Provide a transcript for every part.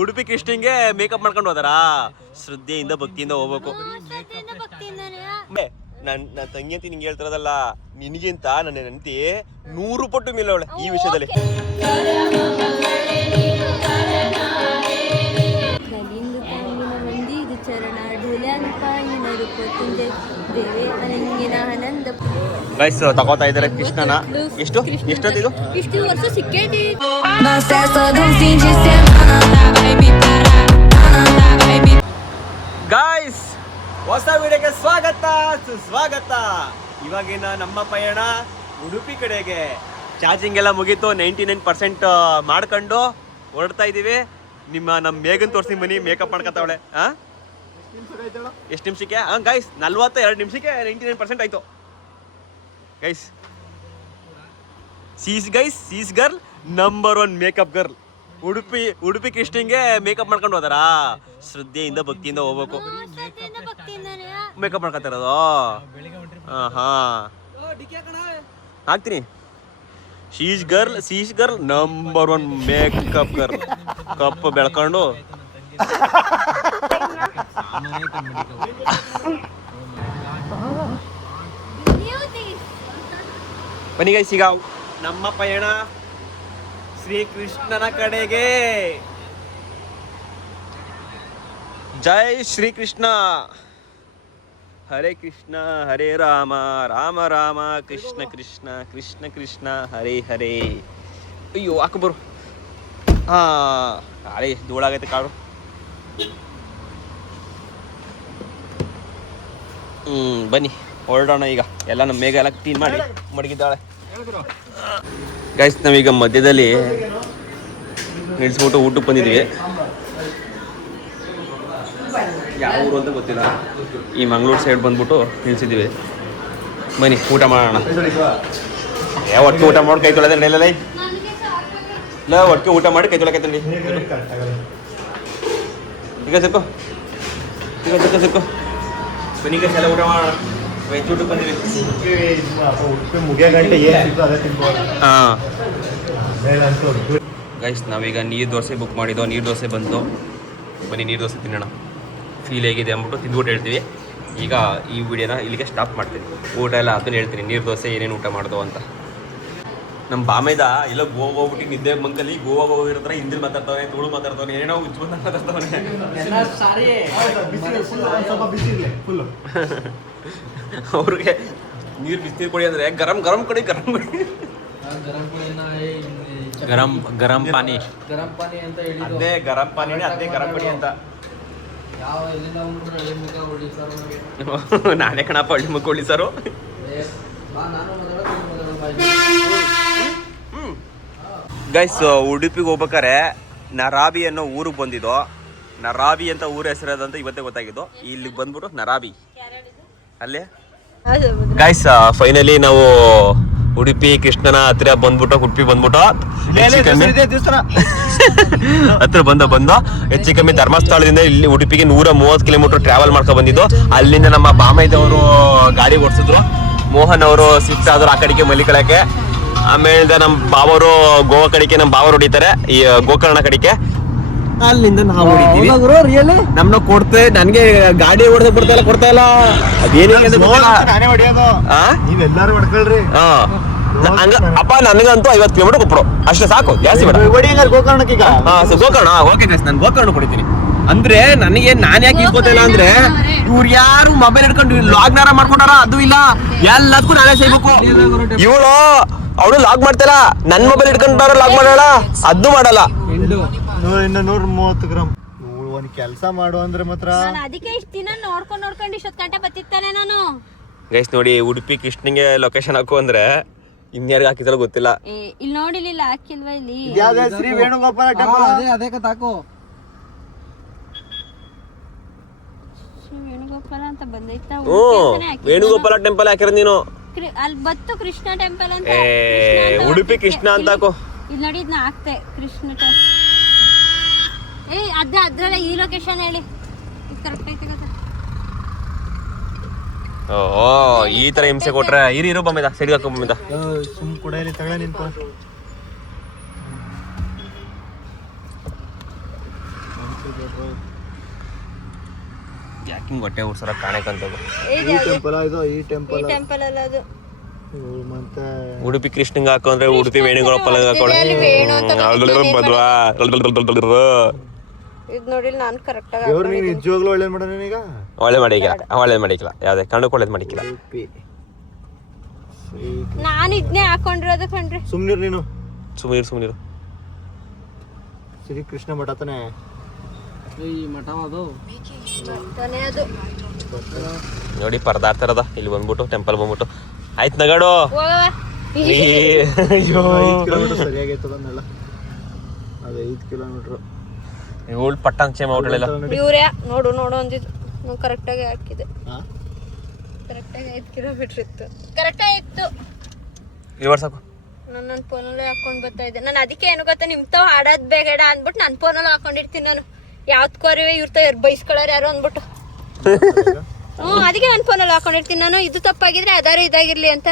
ಉಡುಪಿ ಕೃಷ್ಣಂಗೆ ಮೇಕಪ್ ಮಾಡ್ಕೊಂಡು ಹೋದಾರಾ? ಶ್ರದ್ಧೆಯಿಂದ ಭಕ್ತಿಯಿಂದ ಹೋಗ್ಬೇಕು. ನನ್ನ ತಂಗಿ ಅಂತ ನಿಂಗೆ ಹೇಳ್ತಿರೋದಲ್ಲ, ನಿನಗಿಂತ ನನ್ನ ಹೆಂಡತಿ 100 ಪಟ್ಟು ಮೇಲೆ ಅವಳೆ ಈ ವಿಷಯದಲ್ಲಿ. ಗೈಸ್ ತಗೋತಾ ಇದಾರೆ ಕೃಷ್ಣನ. ಎಷ್ಟೊತ್ತಿದು? ಗೈಸ್ ಹೊಸ ವಿಡಿಯೋಗೆ ಸ್ವಾಗತ. ಇವಾಗಿನ ನಮ್ಮ ಪಯಣ ಉಡುಪಿ ಕಡೆಗೆ. ಚಾರ್ಜಿಂಗ್ ಎಲ್ಲ ಮುಗೀತು, 99% ಮಾಡ್ಕೊಂಡು ಹೊರಡ್ತಾ ಇದೀವಿ. ನಮ್ಮ ಮೇಗನ್ ತೋರಿಸಿ ಮನಿ ಮೇಕಪ್ ಮಾಡ್ಕೊತಾವಳೆ. ಎಷ್ಟು ನಿಮಿಷಕ್ಕೆ? ಗೈಸ್ 42 ನಿಮಿಷಕ್ಕೆ 99% ಆಯ್ತು guys. She's girl number 1 makeup girl. Udupi ಕೃಷ್ಣಂಗೆ ಮೇಕಪ್ ಮಾಡ್ಕೊಂಡು ಹೋದಾರಾ? ಶ್ರದ್ಧೆಯಿಂದ ಭಕ್ತಿಯಿಂದ ಹೋಗ್ಬೇಕು. ಮೇಕಪ್ ಮಾಡ್ಕೊತಾ ಇರೋದು? ಹಾಕ್ತೀನಿ. She's girl number 1 makeup girl. Cup ಬೆಳ್ಕೊಂಡು ಬನ್ನಿ ಗೈಸ್, ಈಗ ನಮ್ಮ ಪಯಣ ಶ್ರೀಕೃಷ್ಣನ ಕಡೆಗೆ. ಜೈ ಶ್ರೀಕೃಷ್ಣ. ಹರೇ ಕೃಷ್ಣ ಹರೇ ರಾಮ ರಾಮ ರಾಮ ಕೃಷ್ಣ ಕೃಷ್ಣ ಕೃಷ್ಣ ಕೃಷ್ಣ ಹರೇ ಹರೇ. ಅಯ್ಯೋ ಹಾಕಬರು. ಅರೆ ಧೂಳಾಗೈತೆ ಕಾಡು. ಬನ್ನಿ ಹೊರಡೋಣ ಈಗ. ಎಲ್ಲ ನಮ್ಮ ಮೇಘ ಎಲ್ಲ ಕ್ಲೀನ್ ಮಾಡಿ ಮಡಗಿದ್ದಾಳೆ. ಗೈಸ್ ನಾವೀಗ ಮಧ್ಯದಲ್ಲಿ ನಿಲ್ಸ್ಬಿಟ್ಟು ಊಟಕ್ಕೆ ಬಂದಿದ್ದೀವಿ. ಯಾವ ಊರು ಅಂತ ಗೊತ್ತಿಲ್ಲ, ಈ ಮಂಗಳೂರು ಸೈಡ್ ಬಂದ್ಬಿಟ್ಟು ನಿಲ್ಸಿದ್ದೀವಿ. ಬನ್ನಿ ಊಟ ಮಾಡೋಣ. ಒಟ್ಟಿಗೆ ಊಟ ಮಾಡಿ ಕೈ ತೊಳೆದ ಇಲ್ಲ ಒಟ್ಟಿಗೆ ಊಟ ಮಾಡಿ ಕೈ ತೊಳಕೈತಂಡಿ. ಈಗ ಸಿಕ್ಕು ಬನ್ನಿ ಈಗ ಎಲ್ಲ ಊಟ ಮಾಡೋಣ. ವೆಜ್ ಊಟಕ್ಕೆ ಬಂದಿವಿ. ಗೈಸ್ ನಾವೀಗ ನೀರು ದೋಸೆ ಬುಕ್ ಮಾಡಿದ್ದೋ. ನೀರು ದೋಸೆ ಬಂತು. ಬನ್ನಿ ನೀರು ದೋಸೆ ತಿನ್ನೋಣ. ಫೀಲ್ ಹೇಗಿದೆ ಅಂದ್ಬಿಟ್ಟು ತಿಂದ್ಬಿಟ್ಟು ಹೇಳ್ತೀವಿ. ಈಗ ಈ ವಿಡಿಯೋನ ಇಲ್ಲಿಗೆ ಸ್ಟಾಪ್ ಮಾಡ್ತೀನಿ. ಊಟ ಎಲ್ಲ ಅದನ್ನು ಹೇಳ್ತೀನಿ, ನೀರು ದೋಸೆ ಏನೇನು ಊಟ ಮಾಡ್ದೋ ಅಂತ. ನಮ್ಮ ಬಾಮೈದ ಇಲ್ಲ ಗೋವಾ ಹೋಗ್ಬಿಟ್ಟು ನಿದ್ದೆ ಮಂಕಲ್ಲಿ ಗೋವಾ ಹೋಗಿರ್ತಾರೆ. ಹಿಂದಿ ಮಾತಾಡ್ತಾವೆ, ತುಳು ಮಾತಾಡ್ತಾವೆ, ಏನೇನೋ ಉಜ್ಜು ಮಾತಾಡ್ತಾವೆ. ಅವ್ರಿಗೆ ನೀರು ಬಿಸಿನೀರು ಕೊಡಿ ಅಂದರೆ ಗರಂ ಕೊಡಿ. ಗರಂ ಪಾನಿ ಅಂತ ಹೇಳಿ ಅದೇ ಗರಂ ಪಾನಿನೇ, ಅದೇ ಗರಂ ಕೊಡಿ ಅಂತ. ನಾನೇ ಕಣಪ್ಪ ಹಳ್ಳಿ ಮಕ್ಕ ಹೊಳಿಸಾರು. ಗೈಸ್ ಉಡುಪಿಗೆ ಹೋಗ್ಬೇಕಾರೆ ನರಾಬಿ ಅನ್ನೋ ಊರಿಗೆ ಬಂದಿದ್ದು. ನರಾಬಿ ಅಂತ ಊರ ಹೆಸರದಂತ ಇವತ್ತೇ ಗೊತ್ತಾಗಿದ್ದು. ಇಲ್ಲಿಗೆ ಬಂದ್ಬಿಟ್ಟು ನರಾಬಿ ಅಲ್ಲೇ. ಗೈಸ್ ಫೈನಲಿ ನಾವು ಉಡುಪಿ ಕೃಷ್ಣನ ಹತ್ರ ಬಂದ್ಬಿಟ್ಟು ಹತ್ರ ಬಂದು ಹೆಚ್ಚು ಕಮ್ಮಿ ಧರ್ಮಸ್ಥಳದಿಂದ ಇಲ್ಲಿ ಉಡುಪಿಗೆ 130 ಕಿಲೋಮೀಟರ್ ಟ್ರಾವೆಲ್ ಮಾಡ್ಕೊ ಬಂದಿದ್ದು. ಅಲ್ಲಿಂದ ನಮ್ಮ ಬಾಮೈದವರು ಗಾಡಿ ಓಡಿಸಿದ್ರು. ಮೋಹನ್ ಅವರು ಶಿಫ್ಟ್ ಆದ್ರು ಆ ಕಡೆಗೆ ಮಲಿಕಳಕ್ಕೆ. ಆಮೇಲೆ ನಮ್ಮ ಬಾವರು ಗೋವಾ ಕಡೆಗೆ ನಮ್ಮ ಬಾವರು ಹೊಡಿತಾರೆ, ಈ ಗೋಕರ್ಣ ಕಡೆಗೆ. ಅಲ್ಲಿಂದ ನಾವು ಹೊಡಿತೀವಿ. ನಮ್ನ ಕೊಡ್ತೇ ನನಗೆ ಗಾಡಿ ಹೊಡೆದ ಕೊಡ್ತಾ ಇಲ್ಲ. ಅಪ್ಪ ನನಗಂತೂ 50 ಕಿಲೋಮೀಟರ್ ಕೊಪ್ಪಡು ಅಷ್ಟೇ ಸಾಕು, ಜಾಸ್ತಿ ಬೇಡ. ಗೋಕರ್ಣ ಓಕೆ ಗೈಸ್, ನಾನು ಗೋಕರ್ಣ ಕೊಡ್ತೀನಿ. ಅಂದ್ರೆ ನನಗೆ ನಾನು ಯಾಕೆ ಇಸ್ಕೋತಿಲ್ಲ ಅಂದ್ರೆ ಇವ್ರು ಯಾರು ಮೊಬೈಲ್ ಇಟ್ಕೊಂಡು ಲಾಗ್ನಾರ ಮಾಡ್ಕೊಂಡಾರ, ಅದು ಇಲ್ಲ ಎಲ್ಲದಕ್ಕೂ ನಾನೇ ಸೇರ್ಬೇಕು. ಇವಳು ಅವಳು ಲಾಗ್ ಮಾಡ್ತಾರ, ನನ್ ಮೊಬೈಲ್ ಇಟ್ಕೊಂಡಾರ ಲಾಗ್ ಮಾಡಲ್ಲ, ಅದು ಮಾಡಲ್ಲ. 130 ಗ್ರಾಮ್ ಒಂದ್ ಕೆಲಸ ಮಾಡು ಅಂದ್ರೆ ಮಾತ್ರ ಅದಕ್ಕೆ ಇಷ್ಟ ದಿನ ನೋಡ್ಕೊಂಡು ಇಷ್ಟೊತ್ತು ಗಂಟೆ ಬತ್ತಿತ್ತಾನೆ ನಾನು. ಗೈಸ್ ನೋಡಿ, ಉಡುಪಿ ಕೃಷ್ಣಂಗೆ ಲೊಕೇಶನ್ ಹಾಕು ಅಂದ್ರೆ ಇನ್ಯಾರಿಗೆ ಹಾಕಿದ್ರೆ ಗೊತ್ತಿಲ್ಲ. ಇಲ್ಲಿ ನೋಡಿಲಿಲ್ಲ, ಹಾಕಿಲ್ವಾ ಇಲ್ಲಿ? ಶ್ರೀ ವೇಣುಗೋಪಾಲ ಟೆಂಪಲ್. ಅದೇ ತಾಕು ಶ್ರೀ ವೇಣುಗೋಪಾಲ ಅಂತ ಬಂದೈತಾ? ವೇಣುಗೋಪಾಲ ಟೆಂಪಲ್ ಹಾಕಿರ ನೀನು? ಅಲ್ಲಿ ಬತ್ತು ಕೃಷ್ಣ ಟೆಂಪಲ್ ಅಂತ. ಉಡುಪಿ ಕೃಷ್ಣ ಅಂತ ಹಾಕು. ಇಲ್ಲಿ ನೋಡಿ ಇದನ್ನ ಹಾಕ್ತೆ ಕೃಷ್ಣ ಟೆಂಪಲ್. ಅದ್ರಲ್ಲ ಈ ಲೊಕೇಶನ್ ಹೇಳಿ ಕರೆಕ್ಟ್ ಐತೆ. ಓ ಈ ತರ ಹಿಂಸೆ ಕೊಟ್ರೆ ಇರು ಬಮ್ಮಿದ ಸೈಡ್ ಹಾಕೋ ಬಮ್ಮಿದ. ಸುಮ್ ಕೂಡ ಇಲ್ಲಿ ತಗೊಳ್ಳಿ ನಿಂತು. ಯಾಕಿಂಗ್ ಹೊಟ್ಟೆ ಉಡ್ಸರ ಕಾಣಕಂತದ್ದು ಈ ಟೆಂಪಲ್ ಇದು ಈ ಟೆಂಪಲ್ ಟೆಂಪಲ್ ಅಲ್ಲ ಅದು. ಮತ್ತೆ ಉಡುಪಿ ಕೃಷ್ಣಂಗ ಹಾಕೊಂಡ್ರೆ ಉಡುಪಿ ವೇಣುಗೋಪಾಲ ಅಲ್ಲಿ ವೇಣು ಅಂತ ಬದ್ವಾ ಇದು ನೋಡಿ ನಾನು ಕರೆಕ್ಟ್ ಆಗಿ ದೇವ್ರು ನೀನು ನಿಜವಾಗ್ಲೂ ಒಳ್ಳೇದು ಮಾಡೋಣ ಈಗ ಒಳ್ಳೇದ್ ಮಾಡಿಕ್ಕಿಲ್ಲ ಯಾವ್ದೇ ಕಣ್ಣಕ್ಕೆ ಒಳ್ಳೇದ್ ಮಾಡಿಕ್ಕಿಲ್ಲ. ನಾನು ಇದನ್ನೇ ಹಾಕೊಂಡಿರೋದು ಕಣ್ರಿ. ಸುಮ್ನಿರು ನೀನು ಸುಮ್ನಿರು ಶ್ರೀ ಕೃಷ್ಣ ಮಠ ತಾನೆ ಕೊನೆ ಅದು. ನೋಡಿ ಪರದಾಡ್ತಾರದ ಇಲ್ಲಿ ಬಂದ್ಬಿಟ್ಟು ಟೆಂಪಲ್ ಬಂದ್ಬಿಟ್ಟು ಆಯ್ತು ನಗಾಡು. ಹೋಗವ. ಅಯ್ಯೋ 5 ಕಿಲೋಮೀಟರ್ ಸರಿಯಾಗೈತದನ್ನೆಲ್ಲ ಅದು 5 ಕಿಲೋಮೀಟರ್ ಇವಳು ಪಟ್ಟಣ ಚೇಮ ಔಟಳೆಲ್ಲ ಇವ್ರೇ ನೋಡು ಅಂದಿದ್ದು ನಾನು ಕರೆಕ್ಟಾಗಿ ಹಾಕಿದೆ. ಕರೆಕ್ಟಾಗಿ 5 ಕಿಲೋಮೀಟರ್ ಇತ್ತು. ಕರೆಕ್ಟಾಗಿ ಇತ್ತು. ರಿವರ್ಸ್ ಹಾಕು. ನಾನು ನನ್ನ ಫೋನಲ್ಲೇ ಹಾಕೊಂಡು ಬರ್ತಾ ಇದ್ದೆ. ನಾನು ಅದಕ್ಕೆ ಏನು ಗೊತ್ತಾ ನಿಮ್ತಾವ್ ಆಡೋದು ಬೇಡ ಅಂದ್ಬಿಟ್ಟು ನನ್ನ ಫೋನಲ್ಲಿ ಹಾಕೊಂಡಿರ್ತೀನಿ. ನಾನು ಯಾವ್ದಕ್ಕೋರಿವೆ ಇರ್ತಾವ ಬೈಸ್ಕೊಳ್ಳೋರು ಯಾರು ಅಂದ್ಬಿಟ್ಟು ಅದಕ್ಕೆ ನನ್ನ ಫೋನಲ್ಲಿ ಹಾಕೊಂಡಿರ್ತೀನಿ. ನಾನು ಇದು ತಪ್ಪಾಗಿದ್ರೆ ಅದಾರು ಇದಾಗಿರ್ಲಿ ಅಂತ.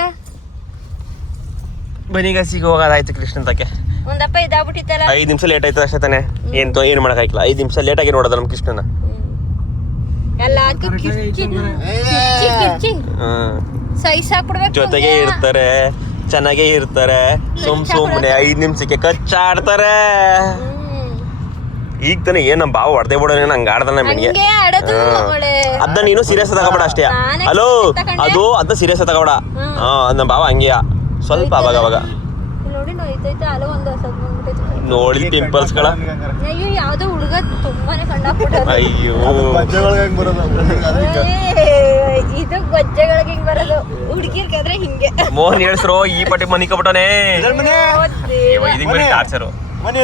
ಬನೀಗ ಸಿಗ ಹೋಗೋದಾಯ್ತು ಕೃಷ್ಣನ್ ತಕ್ಕೆ. ಒಂದಪ್ಪ ಇದಾಗ್ಬಿಟ್ಟಿತ್ತಲ್ಲ. 5 ನಿಮಿಷ ಲೇಟ್ ಆಯ್ತು ಅಷ್ಟೇ ತಾನೆ. ಏನು ಮಾಡಕ್ಕಾಗಿಲ್ಲ. 5 ನಿಮಿಷ ಲೇಟ್ ಆಗಿ ನೋಡೋದ ನಮ್ಮ ಕೃಷ್ಣನ ಎಲ್ಲದಕ್ಕೂ ಕಿರ್ಚಿ ಸೈಸ್ ಹಾಕ್ಬಿಡ್ಬೇಕು. ಜೊತೆಗೆ ಇರ್ತಾರೆ, ಚೆನ್ನಾಗೇ ಇರ್ತಾರೆ. ಸುಮ್ನೆ 5 ನಿಮಿಷಕ್ಕೆ ಕಚ್ಚಾಡ್ತಾರೆ. ಈಗ ತಾನೆ ಏನ್ ನಮ್ಮ ಬಾವ ಹೊಡೆದೇ ಬಿಡೋಣ ಹಂಗ ಆಡ್ದಲ್ಲ ನನಗೆ. ಅದನ್ನ ನೀನು ಸೀರಿಯಸ್ ತಗೋಬೇಡ ಅಷ್ಟೇ. ಹಲೋ ಅದು ಅದನ್ನ ಸೀರಿಯಸ್ ತಗೋಬೇಡ. ನಮ್ಮ ಬಾವ ಹಂಗೆಯ ಸ್ವಲ್ಪ ಅವಾಗ ನೋಡಿ ನೋಯ್ತೈತೆ. ಅಲ್ಲ ಒಂದು ನೋಡಿ ಪಿಂಪಲ್ಸ್ ಗಳ. ಅಯ್ಯೋ ಯಾವ್ದೋ ಹುಡುಗ ತುಂಬಾನೇ ಕಂಡಾಕ್ಬಿಟ್ಟ. ಅಯ್ಯೋ ಇದು ಗೊಜ್ಜೆಗಳಿಗೆ ಹಿಂಗ್ ಬರೋದು. ಹುಡುಗಿರ್ಗಾದ್ರೆ ಹಿಂಗೆ. ಮೋಹನ್ ಹೇಳ್ಸ್ರು ಈ ಪಟ್ಟಿ ಮನಿ ಕಬಿಟ್ಟನೆ ಟಾರ್ಚರು. ಮೋನಿ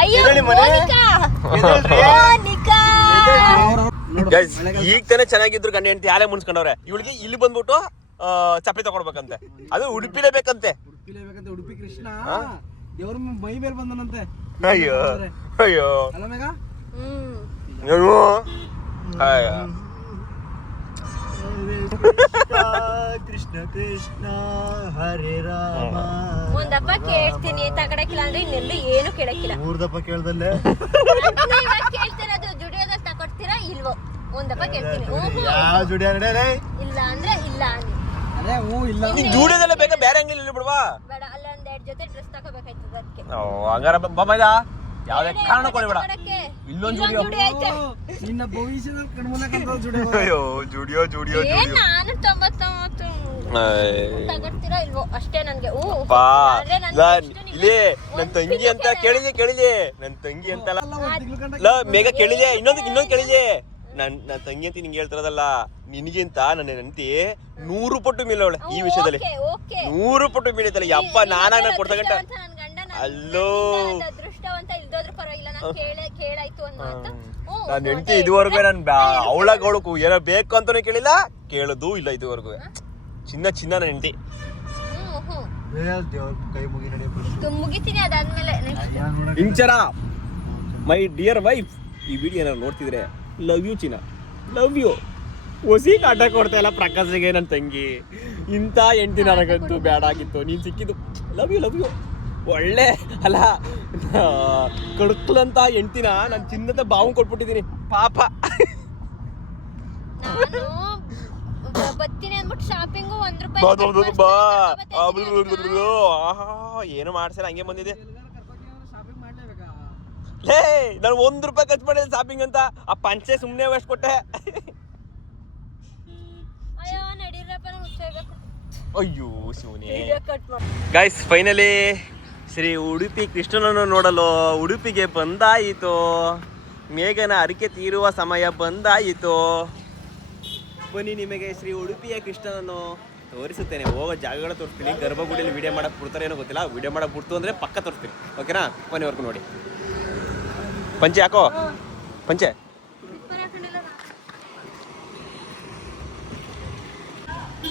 ಅಯ್ಯೋ ಮೋನಿಕಾ. ಈಗ ತಾನೆ ಚೆನ್ನಾಗಿದ್ರು ಗಂಡ ಹೆಂಡತಿ ಯಾರೇ ಮುನ್ಸ್ಕೊಂಡವ್ರೆ. ಇವಳಿಗೆ ಇಲ್ಲಿ ಬಂದ್ಬಿಟ್ಟು ಚಪ್ಪಲಿ ತಗೊಡ್ಬೇಕಂತೆ. ಅದು ಉಡುಪಿಲೇ ಬೇಕಂತೆ. ಉಡುಪಿ ಕೃಷ್ಣ ದೇವ್ರ ಮೈ ಮೇಲೆ ಬಂದನಂತೆ. ಅಯ್ಯೋ ಅಯ್ಯೋ ಅಲ್ಲ ಮೇಘ. ಕೃಷ್ಣ ಕೃಷ್ಣ ಹರೇ ರಾಮ. ಒಂದಪ್ಪ ಕೇಳ್ತೀನಿ ತಗಡಕ್ಕಿಲ್ಲ ಅಂದ್ರೆ ಇನ್ನೆಲ್ಲೂ ಏನು ಕೇಳಕ್ಕಿಲ್ಲ. 3 ದಪ್ಪ ಕೇಳ್ದಲ್ಲೇ ಕೇಳ್ತಿರೋದು ಜುಡಿಯೋದಲ್ಲಿ ತಕೊಡ್ತೀರಾ ಇಲ್ವೋ? ಒಂದಪ್ಪ ಕೇಳ್ತೀನಿ. ಯಾವ ಜುಡಿಯ ಇಲ್ಲ ಅಂದ್ರೆ ಇಲ್ಲ ಅನ್ನಿ. ಅದೇ ಹೂ ಇಲ್ಲ ಜೂಡಿಯದೆಲ್ಲ ಬೇಕಾ ಬೇರೆ ಅಂಗಡಿ ಬಿಡುವಾ? ಬೇಡ ಅಲ್ಲ ಒಂದ್ 2 ಜೊತೆ ಡ್ರೆಸ್ ತಗೋಬೇಕಾಯ್ತದ ಅದಕ್ಕೆ. ಹಂಗಾರ ಬಮ್ಮದ ಯಾವ್ದೇ ಕಾರಣ ಕೊಡಬೇಡ. ಇಲ್ಲೊಂದು ಜುಡಿಯೋ ಐತೆ. ನಿನ್ನ ಭವಿಷ್ಯದಲ್ಲಿ ಕಣ್ಮುಲಕಂತ ಜುಡಿಯೋ. ಅಯ್ಯೋ ಜುಡಿಯೋ ಏನ್ ನಾನು 99 ತಗೊಡ್ತೀರಾ ಇಲ್ವೋ ಅಷ್ಟೇ ನನ್ಗೆ. ಇಲ್ಲೇ ನನ್ ತಂಗಿ ಅಂತ ಕೇಳಿದೆ ನನ್ ತಂಗಿ ಅಂತಲ್ಲ ಮೇಘ ಕೇಳಿದೆ. ಇನ್ನೊಂದು ಕೇಳಿದೆ. ನನ್ನ ತಂಗಿ ಅಂತ ನಿಂಗೆ ಹೇಳ್ತಿರೋದಲ್ಲ, ನಿನಗಿಂತ ನನ್ನ ಹೆಂಡತಿ 100 ಪಟ್ಟು ಮೀಲವಳೆ ಈ ವಿಷಯದಲ್ಲಿ. 100 ಪಟ್ಟು ಮೀಳಿತಲ್ಲ. ಯಪ್ಪ ನಾನಾಗ ಕೊಡ್ತಾ ಗಂಟ ಅಲ್ಲೋ ಅದೃಷ್ಟವಂತ ಇಲ್ದೋದ್ರೂ ಪರವಾಗಿಲ್ಲ. ನಾನು ಕೇಳಾಯ್ತು ಅನ್ನೋ ಅಂತ. ನನ್ನ ಹೆಂಡತಿ ಇದುವರೆಗೂ ಅವಳಗಳು ಏನೋ ಬೇಕು ಅಂತಾನೆ ಕೇಳಿಲ್ಲ, ಕೇಳೋದು ಇಲ್ಲ ಇದುವರೆಗೂ. ಚಿನ್ನ ನನ್ನ ಹೆಂಡತಿ. ಮುಗಿತೀನಿ ಅದಾದ್ಮೇಲೆ ಇಂಚರ ಮೈ ಡಿಯರ್ ವೈಫ್ ಈ ವಿಡಿಯೋ ಏನಾದ್ರು ನೋಡ್ತಿದ್ರೆ ಲವ್ ಯು ಚಿನ್ನ, ಲವ್ ಯು. ಹೊಸಿ ಕಾಟ ಕೊಡ್ತಾ ಇಲ್ಲ ಪ್ರಕಾಶ್ಗೆ ನನ್ನ ತಂಗಿ. ಇಂಥ ಹೆಂಡತಿ ನನಗಂತೂ ಬೇಡ ಆಗಿತ್ತು. ನೀನು ಸಿಕ್ಕಿದ್ದು ಲವ್ ಯು. ಒಳ್ಳೆ ಅಲ್ಲ ಕಡ್ಕಲಂತ ಹೆಂಡ್ತಿನ ನಾನು ಚಿನ್ನದ ಬಾವು ಕೊಟ್ಬಿಟ್ಟಿದ್ದೀನಿ ಪಾಪ. ನಾನು ಬತ್ತೀನಿ ಅಂದ್ಬಿಟ್ಟು ಶಾಪಿಂಗು 1 ರೂಪಾಯಿ ಏನು ಮಾಡ್ಸಲ್ಲ ಹಂಗೆ ಬಂದಿದೆ. ಶಾಪಿಂಗ್ ಮಾಡ್ಲೇಬೇಕಾ? ಲೇ ನಾನು 1 ರೂಪಾಯಿ ಖರ್ಚು ಮಾಡಿದೆ ಶಾಪಿಂಗ್ ಅಂತ. ಆ ಪಂಚೆ ಸುಮ್ಮನೆ ವೇಸ್ಟ್ ಕೊಟ್ಟೆ. ಅಯ್ಯೋ ನಡೀರಪ್ಪ ನಾನು ಹುಚ್ಚಾಗಬೇಕು. ಅಯ್ಯೋ ಶಿವನೇ. ಗೈಸ್ ಫೈನಲಿ ಶ್ರೀ ಉಡುಪಿ ಕೃಷ್ಣನನ್ನು ನೋಡಲು ಉಡುಪಿಗೆ ಬಂದಾಯಿತು. ಮೇಘನ ಅರಿಕೆ ತೀರುವ ಸಮಯ ಬಂದಾಯಿತು. ಬನ್ನಿ ನಿಮಗೆ ಶ್ರೀ ಉಡುಪಿಯ ಕೃಷ್ಣನನ್ನು ತೋರಿಸುತ್ತೇನೆ. ಹೋಗೋ ಜಾಗಗಳು ತೋರಿಸ್ತೀನಿ. ಗರ್ಭಗುಡಿಯಲ್ಲಿ ವಿಡಿಯೋ ಮಾಡಕ್ಕೆ ಬಿಡ್ತಾರೆ ಏನೋ ಗೊತ್ತಿಲ್ಲ. ವಿಡಿಯೋ ಮಾಡಕ್ಕೆ ಬಿಡ್ತು ಅಂದರೆ ಪಕ್ಕ ತೋರಿಸ್ತೀನಿ. ಓಕೆನಾ? ಮನೆವರೆಗೂ ನೋಡಿ. ಪಂಚೆ ಹಾಕೋ, ಪಂಚೆ.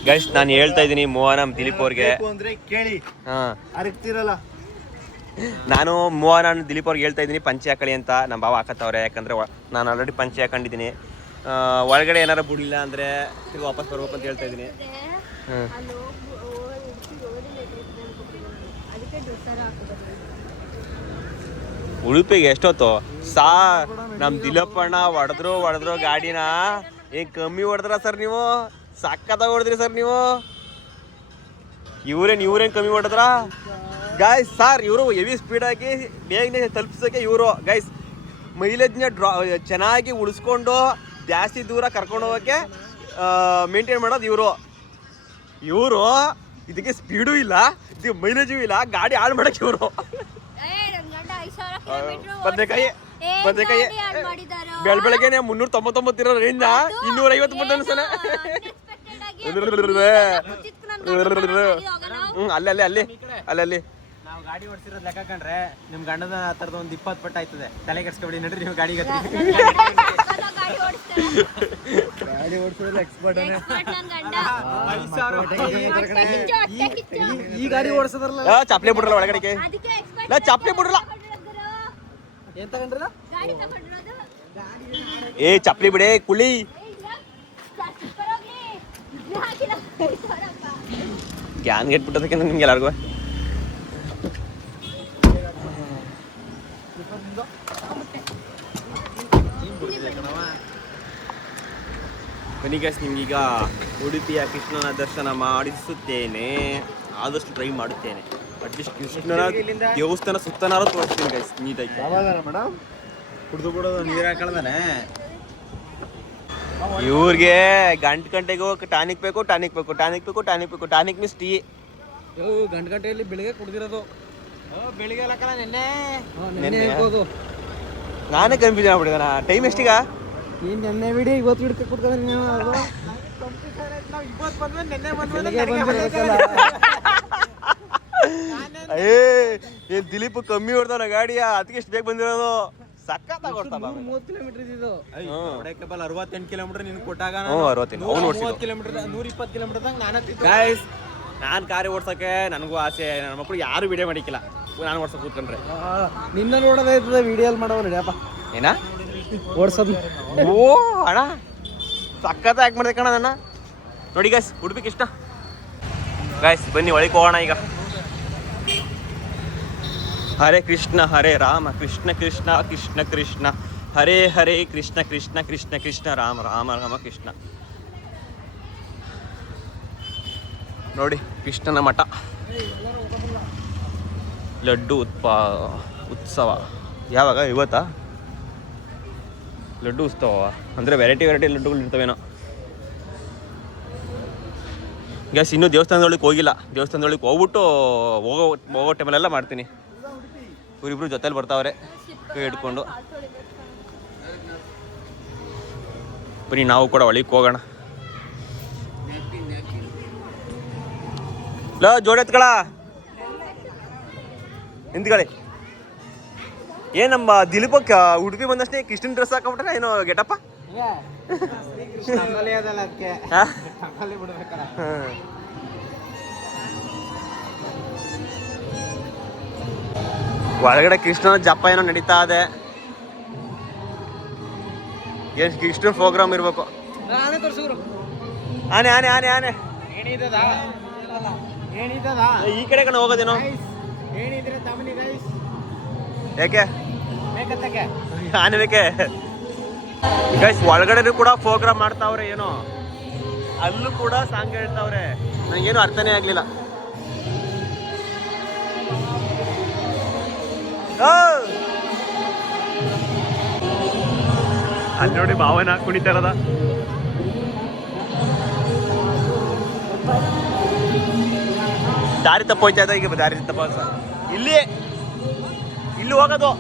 ಗೈಸ್ ನಾನು ಹೇಳ್ತಾ ಇದ್ದೀನಿ ಮೋಹನ ದಿಲೀಪ್ ಅವ್ರಿಗೆ ಅಂದ್ರೆ ಕೇಳಿ ಅರಗ್ತಿರಲ್ಲ. ನಾನು ಮೋಹನ ದಿಲೀಪ್ ಅವ್ರಿಗೆ ಹೇಳ್ತಾ ಇದ್ದೀನಿ ಪಂಚೆ ಹಾಕಳಿ ಅಂತ. ನಮ್ಮ ಬಾವ ಹಾಕತ್ತವ್ರೆ. ಯಾಕಂದರೆ ನಾನು ಆಲ್ರೆಡಿ ಪಂಚೆ ಹಾಕೊಂಡಿದ್ದೀನಿ. ಒಳಗಡೆ ಏನಾರು ಬಿಡಿಲ್ಲ ಅಂದರೆ ತಿರ್ಗಿ ವಾಪಸ್ ಬರ್ಬೇಕು ಅಂತ ಹೇಳ್ತಾ ಇದ್ದೀನಿ. ಉಡುಪಿಗೆ ಎಷ್ಟೊತ್ತು ನಮ್ ದಿಲಪ್ಪಣ್ಣ ಹೊಡೆದ್ರು ಗಾಡಿನ ಏನ್ ಕಮ್ಮಿ ಹೊಡೆದ್ರ ಸರ್ ನೀವು? ಸಕ್ಕತ್ತಾಗಿ ಹೊಡೆದ್ರಿ ಸರ್ ನೀವು. ಇವ್ರೇನ್ ಕಮ್ಮಿ ಹೊಡೆದ್ರ ಗೈಸ್? ಸರ್ ಇವರು ಹೆವಿ ಸ್ಪೀಡ್ ಆಗಿ ಬೇಗನೆ ತಲುಪಿಸೋಕೆ ಇವರು ಗೈಸ್ ಮೈಲೇಜ್ನ ಚೆನ್ನಾಗಿ ಉಳಿಸ್ಕೊಂಡು ಜಾಸ್ತಿ ದೂರ ಕರ್ಕೊಂಡು ಹೋಗೋಕ್ಕೆ ಮೇಂಟೈನ್ ಮಾಡೋದು ಇವರು ಇದಕ್ಕೆ ಸ್ಪೀಡು ಇಲ್ಲ, ಇದಕ್ಕೆ ಮೈಲೇಜು ಇಲ್ಲ, ಗಾಡಿ ಹಾಳು ಮಾಡಕ್ಕೆ ಇವರು. ಬದನೆಕಾಯಿ ಬೆಳಗ್ಗೆನೆ 399 ಇರೋ ರೇಂಜ್ 250 ಬಂದ ಅಲ್ಲಿ ನಾವು ಗಾಡಿ ಓಡಿಸಿರೋದು ಲೆಕ್ಕ ಕಂಡ್ರೆ ನಿಮ್ ಗಂಡದ ತರದ ಒಂದು 20 ಪಟ್ಟು ಆಯ್ತದೆ. ತಲೆ ಕೆಡ್ಸ್ಕೊಬಿಡಿ ನಡ್ರಿ ನೀವು ಗಾಡಿ ಓಡಿಸೋದು ಎಕ್ಸ್ಪರ್ಟ್ ಈ ಗಾಡಿ ಓಡಿಸೋದ್ರಲ್ಲ ಚಾಪ್ಲೆ ಬಿಡ್ರಲ್ಲ ಒಳಗಡೆಗೆ, ಚಾಪ್ಲೆ ಬಿಡ್ರಲ್ಲ. ಏನ್ ತಗೊಂಡ್ರಲ್ಲ? ಏ ಚಪ್ಲಿ ಬಿಡೆ ಕುಳಿ. ಗ್ಯಾನ್ ಗೆಟ್ಬಿಟ್ಟದಕ್ಕೆ ನಿಮ್ಗೆ ಎಲ್ಲಾರ್ಗು ಬನ್ನಿ ಗೈಸ್, ನಿಮ್ಗೀಗ ಉಡುಪಿಯ ಕೃಷ್ಣನ ದರ್ಶನ ಮಾಡಿಸುತ್ತೇನೆ. ಆದಷ್ಟು ಟ್ರೈ ಮಾಡುತ್ತೇನೆ. ಅಟ್ಲೀಸ್ಟ್ ಕೃಷ್ಣನ ದೇವಸ್ಥಾನ ಸುತ್ತನಾರು ತೋರಿಸ್ತೀನಿ ಗೈಸ್ ನೀಟಾಗಿ. ಮೇಡಮ್ ಕುಡ್ದು ಬಿಡೋದು ನೀರು ಹಾಕಳ್ದಾನೆ. ಇವ್ರಿಗೆ ಗಂಟೆಗೂ ಟಾನಿಕ್ ಬೇಕು. Tonic miss tea. ಗಂಟೆಯಲ್ಲಿ ಬೆಳಿಗ್ಗೆ ಕುಡ್ದಿರೋದು. ಬೆಳಿಗ್ಗೆ ಹಾಕಲ್ಲ ನೆನ್ನೆ ನಾನೇ ಕನ್ಫ್ಯೂಷನ್ ಆಗ್ಬಿಟ್ಟಿದ್ದಾನ. ಟೈಮ್ ಎಷ್ಟೀಗ? ನೀನ್ ನೆನ್ನೆ ಬಿಡಿ ಇವತ್ತು ಹಿಡ್ಕ ಕುಡ್ಕೊಂಡ್ರೆ ನೀವು ಏನ್ ದಿಲೀಪ್ ಕಮ್ಮಿ ಹೊಡ್ತಾನ ಗಾಡಿಯ, ಅದಕ್ಕೆ ಎಷ್ಟು ಬೇಗ ಬಂದಿರೋದು. ಸಕ್ಕತ್ತಾಗಿ ಹೊಡ್ತಾನ. 30 ಕಿಲೋಮೀಟರ್ ಇದ್ದಿದ್ದು. 68 ಕಿಲೋಮೀಟರ್ ನಿನ್ ಕೊಟ್ಟಾಗ 60 ಕಿಲೋಮೀಟರ್ 120 ಕಿಲೋಮೀಟರ್ ಗೈಸ್, ನಾನು ಕಾರಿ ಓಡ್ಸಕ್ಕೆ ನನಗೂ ಆಸೆ. ನನ್ನ ಮಕ್ಕಳು ಯಾರು ವಿಡಿಯೋ ಮಾಡಿಕ್ಕಿಲ್ಲ, ನಾನು ಓಡ್ಸಕ್ ಕೂತ್ಕೊಂಡ್ರೆ. ನಿನ್ನ ನೋಡೋದೈತದ ವಿಡಿಯೋ ಮಾಡೋ ನಡಿಯಪ್ಪ. ಏನ ಓಡ್ಸೋದು? ಓ ಅಣ್ಣ ಸಕ್ಕತ್ತ ಯಾಕೆ ಮಾಡಿದೆ ಕಣ ನನ್ನ. ನೋಡಿ ಗೈಸ್, ಉಡುಪಿಗೆ ಇಷ್ಟ ಗೈಸ್. ಬನ್ನಿ ಒಳಗೆ ಹೋಗೋಣ ಈಗ. ಹರೇ ಕೃಷ್ಣ ಹರೇ ರಾಮ ಕೃಷ್ಣ ಕೃಷ್ಣ ಕೃಷ್ಣ ಕೃಷ್ಣ ಹರೇ ಹರೇ ಕೃಷ್ಣ ಕೃಷ್ಣ ಕೃಷ್ಣ ಕೃಷ್ಣ ರಾಮ ರಾಮ ರಾಮ ಕೃಷ್ಣ. ನೋಡಿ ಕೃಷ್ಣನ ಮಠ. ಲಡ್ಡು ಉತ್ಸವ ಯಾವಾಗ? ಇವತ್ತಾ ಲಡ್ಡು ಉತ್ಸವ ಅಂದರೆ ವೆರೈಟಿ ಲಡ್ಡುಗಳು ಇರ್ತವೇನೋ. ಗ್ಯಾಸ್ ಇನ್ನೂ ದೇವಸ್ಥಾನದೊಳಗೆ ಹೋಗಿಲ್ಲ. ದೇವಸ್ಥಾನದೊಳಗೆ ಹೋಗ್ಬಿಟ್ಟು ಹೋಗೋ ಟೈಮಲ್ಲೆಲ್ಲ ಮಾಡ್ತೀನಿ. ಇವರಿಬ್ರು ಜೊತೆಲಿ ಬರ್ತಾವ್ರೆ ಕೈ ಹಿಡ್ಕೊಂಡು. ಬನ್ನಿ ನಾವು ಕೂಡ ಒಳಗೆ ಹೋಗೋಣ. ಜೋಡೆತ್ಗಳ ನಿಂತ್ಕೊಳ್ಳಿ. ಏನ್ ನಮ್ಮ ದಿಲೀಪಕ್ಕೆ ಉಡುಪಿ ಬಂದಷ್ಟೇ ಕೃಷ್ಣನ್ ಡ್ರೆಸ್ ಹಾಕೊಂಡ್ಬಿಟ್ರೆ ಏನೋ ಗೆಟಪ್ಪ. ಒಳಗಡೆ ಕೃಷ್ಣನ ಜಪ ಏನೋ ನಡೀತಾ ಇದೆ. ಏನ್ ಕೃಷ್ಣ ಪ್ರೋಗ್ರಾಮ್ ಇರ್ಬೇಕು. ಆನೆ ಆನೆ ಆನೆ ಆನೆ ಈ ಕಡೆ ಕಣ ಹೋಗೋದೇನೋ. ಯಾಕೆ ಆನೆ ಬೇಕೆ ಗೈಸ್? ಒಳಗಡೆ ಕೂಡ ಪ್ರೋಗ್ರಾಮ್ ಮಾಡ್ತಾವ್ರೆ ಏನೋ. ಅಲ್ಲೂ ಕೂಡ ಸಾಂಗ್ ಹೇಳ್ತಾವ್ರೆ. ನಂಗೇನು ಅರ್ಥನೇ ಆಗ್ಲಿಲ್ಲ. ಅಲ್ಲಿ ನೋಡಿ ಭಾವನ ಕುಣಿತಾರದ. ದಾರಿ ತಪ್ಪೋಯ್ತಾ ಇದೆ ಈಗ. ದಾರಿ ತಪ್ಪ ಇಲ್ಲಿ ಹೋಗೋದು.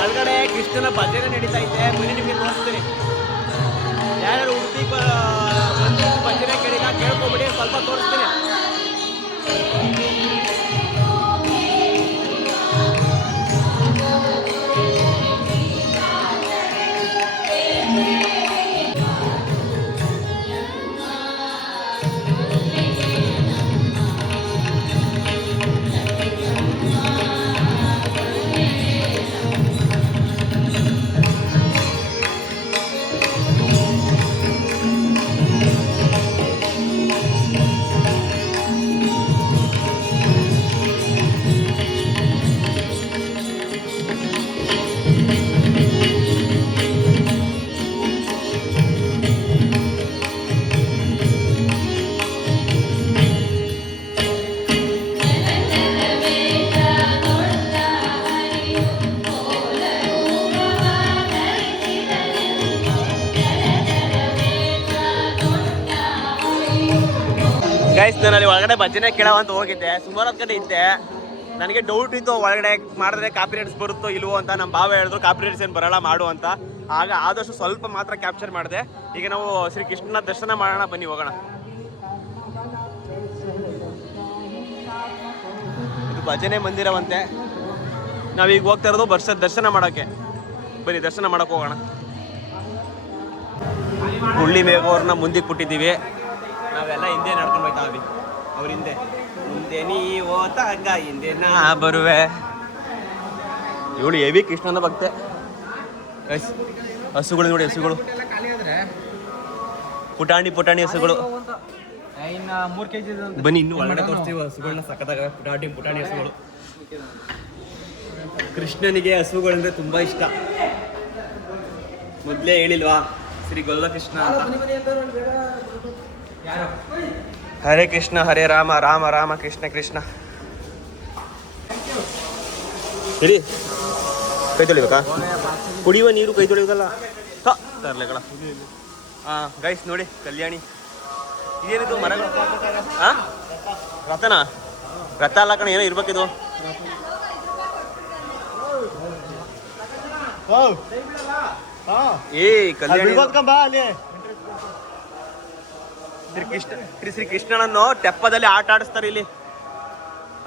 ಒಳಗಡೆ ಕೃಷ್ಣನ ಭಜನೆ ನಡೀತಾ ಇದೆ. ಬನ್ನಿ ನಿಮಗೆ ತೋರಿಸ್ತೀನಿ. ಗೈಸ್ ನಾನು ಅಲ್ಲಿ ಒಳಗಡೆ ಭಜನೆ ಕೇಳವ ಅಂತ ಹೋಗಿದ್ದೆ, ಸುಮಾರು ಹೊತ್ತು ಗಂಟೆ ಇದ್ದೆ. ನನಗೆ ಡೌಟ್ ಇತ್ತು ಒಳಗಡೆ ಮಾಡಿದ್ರೆ ಕಾಪಿ ರೈಟ್ಸ್ ಬರುತ್ತೋ ಇಲ್ವೋ ಅಂತ. ನಮ್ಮ ಭಾವ ಹೇಳಿದ್ರು ಕಾಪಿ ರೈಟ್ಸ್ ಏನು ಬರಲ್ಲ ಮಾಡು ಅಂತ. ಆಗ ಆದಷ್ಟು ಸ್ವಲ್ಪ ಮಾತ್ರ ಕ್ಯಾಪ್ಚರ್ ಮಾಡಿದೆ. ಈಗ ನಾವು ಶ್ರೀ ಕೃಷ್ಣನ ದರ್ಶನ ಮಾಡೋಣ, ಬನ್ನಿ ಹೋಗೋಣ. ಇದು ಭಜನೆ ಮಂದಿರವಂತೆ. ನಾವೀಗ ಹೋಗ್ತಾ ಇರೋದು ದರ್ಶನ ಮಾಡೋಕ್ಕೆ. ಬನ್ನಿ ದರ್ಶನ ಮಾಡೋಕೆ ಹೋಗೋಣ. ಹುಳ್ಳಿ ಮೇಘವ್ರನ್ನ ಮುಂದಕ್ಕೆ ಬಿಟ್ಟಿದ್ದೀವಿ, ನಾವೆಲ್ಲ ಹಿಂದೆ ನಡ್ಕೊಂಡು ಹೋಯ್ತಾವಿ. ಅವ್ರ ಹಿಂದೆ ಮುಂದೆ ನೀ ಓತಾಗ ಹಿಂದೆ ನಾ ಬರುವೆ. ಇವಳು ಹೆವಿ ಕೃಷ್ಣನ ಭಕ್ತೆ. ಹಸುಗಳು ನೋಡಿ, ಹಸುಗಳು ಪುಟಾಣಿ ಹಸುಗಳು. ಇನ್ನ 3 kg ಬನ್ನಿ ಇನ್ನು ಒಳಗಡೆ ತೋರಿಸ್ತೀವಿ ಹಸುಗಳನ್ನ. ಸಖತ್ತಾಗ ಪುಟಾಣಿ ಹಸುಗಳು. ಕೃಷ್ಣನಿಗೆ ಹಸುಗಳಂದ್ರೆ ತುಂಬಾ ಇಷ್ಟ. ಮೊದಲೇ ಹೇಳಿಲ್ವಾ ಶ್ರೀ ಗೊಲ್ಲಕೃಷ್ಣ ಅಂತ. ಹರೇ ಕೃಷ್ಣ ಹರೇ ರಾಮ ರಾಮ ರಾಮ ಕೃಷ್ಣ ಕೃಷ್ಣ. ಹೇಳಿ ಕೈ ತೊಳಿಬೇಕಾ? ಕುಡಿಯುವ ನೀರು ಕೈ ತೊಳೆಯೋದಲ್ಲ ತರ್ಲೆಗಳ. ಹಾಂ ಗೈಸ್ ನೋಡಿ ಕಲ್ಯಾಣಿ. ಇದೇನಿದು ಮರಗಳು? ಹಾಂ ರಥನಾ? ರಥ ಅಲ್ಲ ಕಣ, ಏನೋ ಇರ್ಬೇಕಿದು. ಏ ಕಲ್ಯಾಣಿ ಶ್ರೀ ಕೃಷ್ಣನನ್ನು ತೆಪ್ಪದಲ್ಲಿ ಆಟ ಆಡಿಸ್ತಾರೆ ಇಲ್ಲಿ,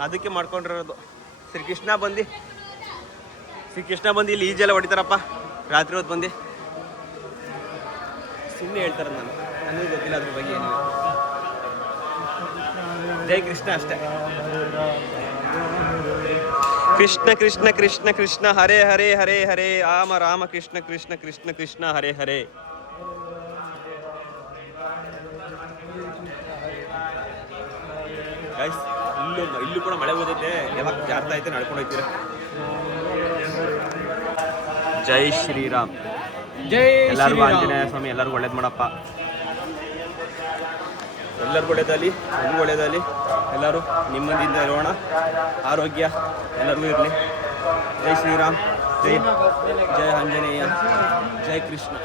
ಅದಕ್ಕೆ ಮಾಡ್ಕೊಂಡಿರೋದು. ಶ್ರೀ ಕೃಷ್ಣ ಬಂದು ಇಲ್ಲಿ ಈಜೆಲ್ಲ ಹೊಡಿತಾರಪ್ಪ ರಾತ್ರಿ ಹೊತ್ತು ಬಂದು. ಸುಮ್ಮನೆ ಹೇಳ್ತಾರೆ, ನನಗೂ ಗೊತ್ತಿಲ್ಲ ಅದ್ರ ಬಗ್ಗೆ ಏನು. ಜೈ ಕೃಷ್ಣ ಅಷ್ಟೇ. ಕೃಷ್ಣ ಕೃಷ್ಣ ಕೃಷ್ಣ ಕೃಷ್ಣ ಹರೇ ಹರೇ ಹರೇ ಹರೇ ರಾಮ ರಾಮ ಕೃಷ್ಣ ಕೃಷ್ಣ ಕೃಷ್ಣ ಕೃಷ್ಣ ಹರೇ ಹರೇ. ಇಲ್ಲೂ ಕೂಡ ಮಳೆ ಓದೈತೆ, ಯಾವಾಗ ಜಾರ್ತಾ ಐತೆ ನಡ್ಕೊಂಡು ಹೋಗ್ತೀರ. ಜೈ ಶ್ರೀರಾಮ್. ಜೈ ಎಲ್ಲರಿಗೂ ಆಂಜನೇಯ ಸ್ವಾಮಿ ಎಲ್ಲರಿಗೂ ಒಳ್ಳೇದು ಮಾಡಪ್ಪ. ಎಲ್ಲರಿಗೂ ಒಳ್ಳೇದಾಗಲಿ, ನಮಗೂ ಒಳ್ಳೇದಾಗಲಿ. ಎಲ್ಲರೂ ನೆಮ್ಮದಿಯಿಂದ ಇರೋಣ, ಆರೋಗ್ಯ ಎಲ್ಲರಿಗೂ ಇರಲಿ. ಜೈ ಶ್ರೀರಾಮ್, ಜೈ ಆಂಜನೇಯ, ಜೈ ಕೃಷ್ಣ.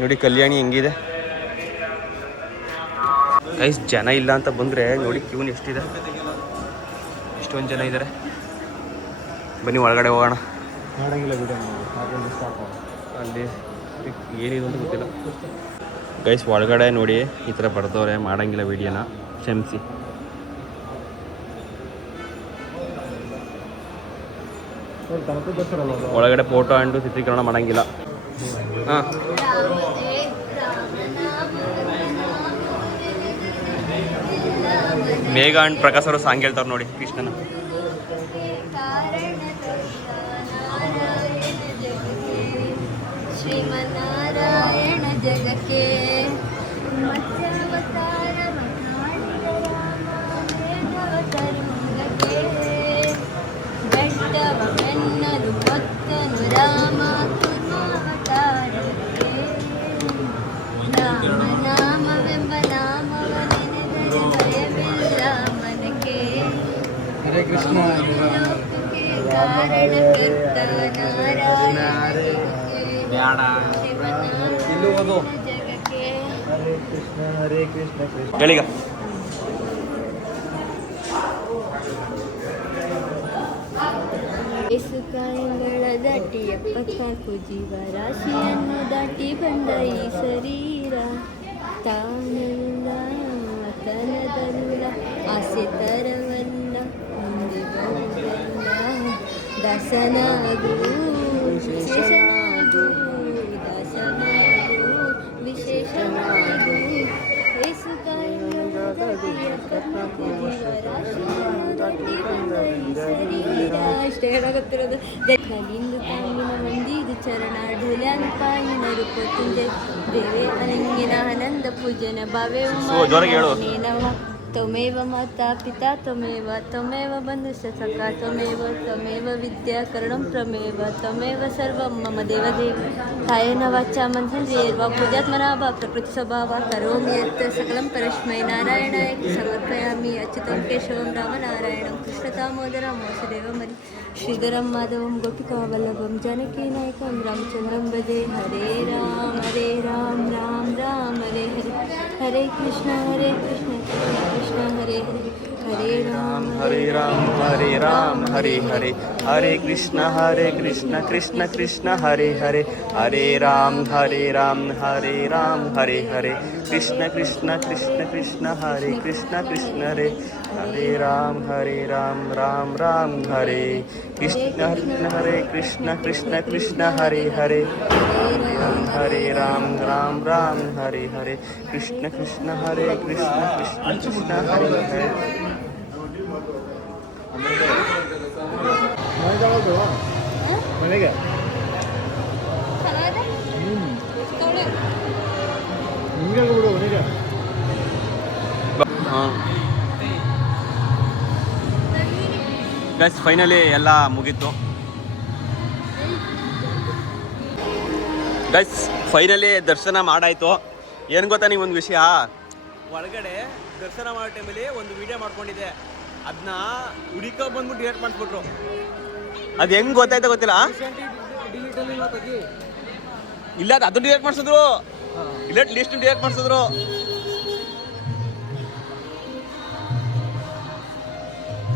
ನೋಡಿ ಕಲ್ಯಾಣಿ ಹೆಂಗಿದೆ ಗೈಸ್. ಜನ ಇಲ್ಲ ಅಂತ ಬಂದರೆ ನೋಡಿ ಕ್ಯೂನ್ ಎಷ್ಟಿದೆ, ಎಷ್ಟೊಂದು ಜನ ಇದ್ದಾರೆ. ಬನ್ನಿ ಒಳಗಡೆ ಹೋಗೋಣ. ಅಲ್ಲಿ ಏನಿದೆ ಅಂತ ಗೊತ್ತಿಲ್ಲ ಗೈಸ್. ಒಳಗಡೆ ನೋಡಿ ಈ ಥರ ಬರ್ದವ್ರೆ, ಮಾಡೋಂಗಿಲ್ಲ ವಿಡಿಯೋನ, ಕ್ಷಮಿಸಿ. ಒಳಗಡೆ ಫೋಟೋ ಆ್ಯಂಡು ಚಿತ್ರೀಕರಣ ಮಾಡೋಂಗಿಲ್ಲ. ಹಾಂ ಮೇಘ ಆ್ಯಂಡ್ ಪ್ರಕಾಶ್ ಅವರು ಸಾಂಗ್ ಹೇಳ್ತಾರೆ ನೋಡಿ ಕೃಷ್ಣನ. ಶ್ರೀಮನ್ನಾರಾಯಣ ಜಗಕ್ಕೆ ಮತ್ಸ್ಯಾವತಾರ ಮತಾಡಿದರಾಮಕ್ಕೆ ಬೆಟ್ಟವ ಬೆನ್ನಲು ಹೊತ್ತನು ರಾಮ ಕುರ್ಮಾವತಾರಕ್ಕೆ. ರಾಮ ನಾಮವೆಂಬ ನಾಮವ ನೆನೆದರೆ ಭಯವಿಲ್ಲ ಮನಕ್ಕೆ. ಹರೇ ಕೃಷ್ಣ. ಲೋಕಕ್ಕೆ ಕಾರಣಕರ್ತ ನಾರಾಯಣ ಬ್ಯಾಡ ಇಲ್ಲೂ ಓದು. ಹರೇ ಕೃಷ್ಣ ಹರೇ ಕೃಷ್ಣ ಕೃಷ್ಣ. ಹೇಳಿಗ ಇಸುಕಾಯಗಳ ದಾಟಿ 74 ಜೀವರಾಶಿಯನ್ನು ದಾಟಿ ಬಂದ ಈ ಶರೀರ. ತಾನಲ್ಲ ತನದಲ್ಲ ಆಸೆ ತರವಲ್ಲ, ಮುಂದೆ ಬರುವುದಲ್ಲ. ದಾಸನಾಗು ವಿಶೇಷನಾಗು, ದಾಸನಾಗು ವಿಶೇಷನಾಗು. ಇಸುಕಾಯಗಳ ದಾಟಿ 74 ಜೀವರಾಶಿಯನ್ನು ದಾಟಿ ಬಂದ ಈ ಶರೀರ. ಇಷ್ಟೇ ಹೇಳಾಗುತ್ತಿರೋದು. ನಲಿಂದು ತಾಂಗಿನ ಮಂದಿದು ಚರಣ ಢೋಲ್ಯಾನ ಪಾಯಿನ ರೂಪ ತುಂಜೆ ದೇವೆ ಅನಂಗಿನ ಆನಂದ ಪೂಜನ ಭಾವೆ ನವ ತ್ವಮೇವ ಮಾತಾ ಪಿತಾ ತ್ವಮೇವ ಬಂಧುಶ್ಚ ಸಖಾ ತ್ವಮೇವ ವಿದ್ಯಾ ಕರಣಂ ತ್ವಮೇವ ಸರ್ವಂ ಮಮ ದೇವದೇವ ಕಾಯೇನ ವಾಚಾ ಮನಸೇರ್ವಾ ಪೂಜಾತ್ಮನಾ ವಾ ಪ್ರಕೃತಿ ಸ್ವಭಾವ ಕರೋಮಿ ಯತ್ ಸಕಲಂ ಪರಸ್ಮೈ ನಾರಾಯಣಾಯ ಸಮರ್ಪಯಾಮಿ ಅಚ್ಯುತಂ ಕೇಶವಂ ರಾಮನಾರಾಯಣಂ ಕೃಷ್ಣ ದಾಮೋದರಂ ವಾಸುದೇವಂ ಶ್ರೀಧರಂ ಮಾಧವಂ ಗೋಪಿಕಾ ವಲ್ಲಭಂ ಜಾನಕಿ ನಾಯಕಂ ರಾಮಚಂದ್ರಂ ಭಜೆ ಹರೇ ರಾಮ್ ರಾಮ್ ರಾಮ್ ಹರೇ ಹರೇ ಹರೇ ಕೃಷ್ಣ ಕೃಷ್ಣ ಕೃಷ್ಣ ಹರೇ ಹರೇ ಹರೇ ರಾಮ್ ಹರೇ ರಾಮ್ ಹರೇ ಹರೇ ಹರೇ ಕೃಷ್ಣ ಕೃಷ್ಣ ಕೃಷ್ಣ ಹರೇ ಹರೇ ಹರೇ ರಾಮ್ ಹರೇ ರಾಮ್ ಹರೇ ಹರೇ ಕೃಷ್ಣ ಕೃಷ್ಣ ಕೃಷ್ಣ ಹರೇ ಕೃಷ್ಣ ಹರೇ ಹರೇ ರಾಮ್ ರಾಮ್ ಹರೇ ಕೃಷ್ಣ ಹರೇ ಕೃಷ್ಣ ಕೃಷ್ಣ ಹರೇ ಹರೇ ಹರೇ ರಾಮ್ ರಾಮ್ ಹರೇ ಹರೇ ಕೃಷ್ಣ ಹರೇ ಕೃಷ್ಣ ಕೃಷ್ಣ ಹರೇ ಹರೇ ಮನೆಗೆ ನಿಮ್ಗೆ ಬಿಡು ಮನೆಗೆ. ಗೈಸ್ ಫೈನಲಿ ಎಲ್ಲ ಮುಗೀತು ಗೈಸ್ ಫೈನಲಿ ದರ್ಶನ ಮಾಡಾಯ್ತು. ಏನು ಗೊತ್ತಾ ನೀವು ಒಂದು ವಿಷಯ, ಒಳಗಡೆ ದರ್ಶನ ಮಾಡೋ ಟೈಮಲ್ಲಿ ಒಂದು ವಿಡಿಯೋ ಮಾಡ್ಕೊಂಡಿದ್ದೆ, ಅದನ್ನ ಹುಡುಕ ಬಂದ್ಬಿಟ್ಟು ಡಿಲೀಟ್ ಮಾಡಿಸ್ಬಿಟ್ರು. ಅದು ಹೆಂಗೆ ಗೊತ್ತಾಯ್ತಾ ಗೊತ್ತಿಲ್ಲ. ಇಲ್ಲ ಅದನ್ನ ಡಿಲೀಟ್ ಮಾಡಿಸಿದ್ರು, ಇಲ್ಲ ಲಿಸ್ಟ್ ಡಿಲೀಟ್ ಮಾಡಿಸಿದ್ರು.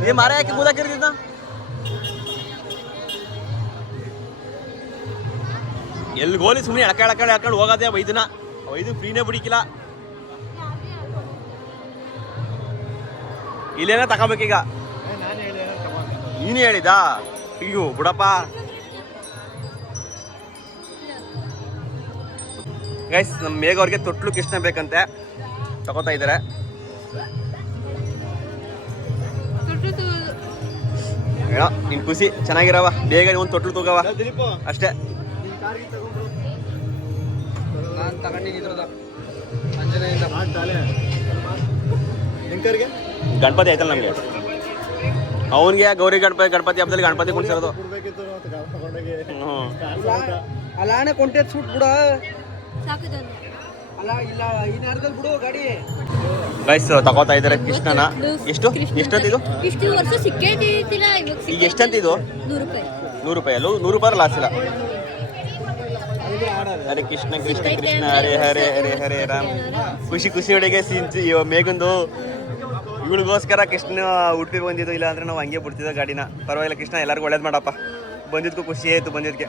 ಏ ಮಾರ ಯಾಕೆ ಕೂದಾಕಿರ್ತಿದ್ದ ಎಲ್ಲಿ ಗೋಲಿ ಸುಮ್ಮನೆ ಎಳ್ಕೊಂಡು ಹೋಗೋದೇ ವೈದು ಫ್ರೀನೇ ಬಿಡಿಕಿಲ್ಲ. ಇಲ್ಲೇನ ತಗೋಬೇಕೀಗ. ನೀನು ಹೇಳಿದಾ ಅಯ್ಯೋ ಬಿಡಪ್ಪ. ಗೈಸ್ ನಮ್ಮ ಮೇಘ ಅವ್ರಿಗೆ ತೊಟ್ಲು ಕೃಷ್ಣ ಬೇಕಂತೆ, ತಗೋತಾ ಇದ್ದಾರೆ. ನಿನ್ ಖುಷಿ ಚೆನ್ನಾಗಿರವ, ಬೇಗ ಒಂದು ತೊಟ್ಲು ತಗೋವ ಅಷ್ಟೇ. ನಾನು ತಗೊಂಡಿದ್ರದ ಅಂಜನೆಯಿಂದ ಗಣಪತಿ ಆಯ್ತಲ್ಲ ನಮ್ಗೆ, ಅವನಿಗೆ ಗೌರಿ ಗಣಪತಿ ಹಬ್ಬದಲ್ಲಿ ಗಣಪತಿ ಕುಣಿಸಿರೋದು. ಅಲ್ಲಾಣೆ ಕೊಂಟೆ ಸೂಟ್ ಬಿಡ ಅಲ್ಲ ಇಲ್ಲ ಇನ್ನಾರ್ದಲ್ಲಿ ಬಿಡು ಗಾಡಿ. ಗೈಸ್ ತಗೋತಾ ಇದ್ದಾರೆ ಕೃಷ್ಣನ. ಎಷ್ಟಂತ ಇದು? ಇಷ್ಟು ವರ್ಷ ಸಿಕ್ಕೇದಿಲ್ಲ. ಈಗ ಎಷ್ಟಂತ ಇದು? 100 ರೂಪಾಯಿ ಅಲ್ಲೂ 100 ರೂಪಾಯಿ ಲಾಸ್ ಇಲ್ಲ. ಹರೇ ಕೃಷ್ಣ ಹರೇ ಹರೇ ರಾಮ್. ಖುಷಿ ಒಳಗೆ ಮೇಘಂದು ಇವಳಿಗೋಸ್ಕರ ಕೃಷ್ಣ ಹುಟ್ಟಿ ಬಂದಿದ್ದು, ಇಲ್ಲ ಅಂದ್ರೆ ನಾವು ಹಂಗೆ ಬಿಡ್ತಿದ್ದ ಗಾಡಿನ. ಪರವಾಗಿಲ್ಲ ಕೃಷ್ಣ, ಎಲ್ಲರಿಗೂ ಒಳ್ಳೇದು ಮಾಡಪ್ಪ. ಬಂದಿದ್ಕು ಖುಷಿ ಆಯ್ತು ಬಂದಿದ್ಕೆ.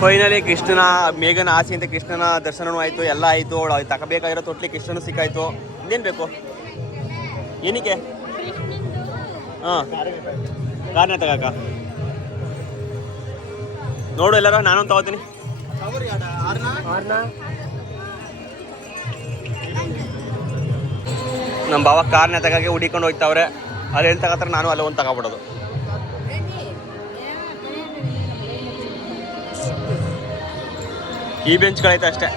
ಫೈನಲಿ ಕೃಷ್ಣನ ಮೇಘನ ಆಸೆ ಅಂತ ಕೃಷ್ಣನ ದರ್ಶನವೂ ಆಯಿತು, ಎಲ್ಲ ಆಯಿತು. ಅವಳು ತಗೋಬೇಕಾಗಿರೋ ತೊಟ್ಲಿ ಕೃಷ್ಣನು ಸಿಕ್ಕಾಯ್ತು. ಇನ್ನೇನು ಬೇಕು? ಏನಕ್ಕೆ? ಹಾಂ ಕಾರ್ನ ತಗಾಕ ನೋಡು ಎಲ್ಲರೂ, ನಾನೊಂದು ತಗೋತೀನಿ. ನಮ್ಮ ಬಾವ ಕಾರ್ನ ತಗಾಕೆ ಹುಡಿಕೊಂಡು ಹೋಗ್ತಾವ್ರೆ. ಅಲ್ಲಿ ಎಲ್ಲಿ ತಗೋತಾರೆ, ನಾನು ಅಲ್ಲೇ ಒಂದು ತಗೊಬಿಡೋದು. ಈ ಬೆಂಚ್ಗಳೈತೆ ಅಷ್ಟೇ,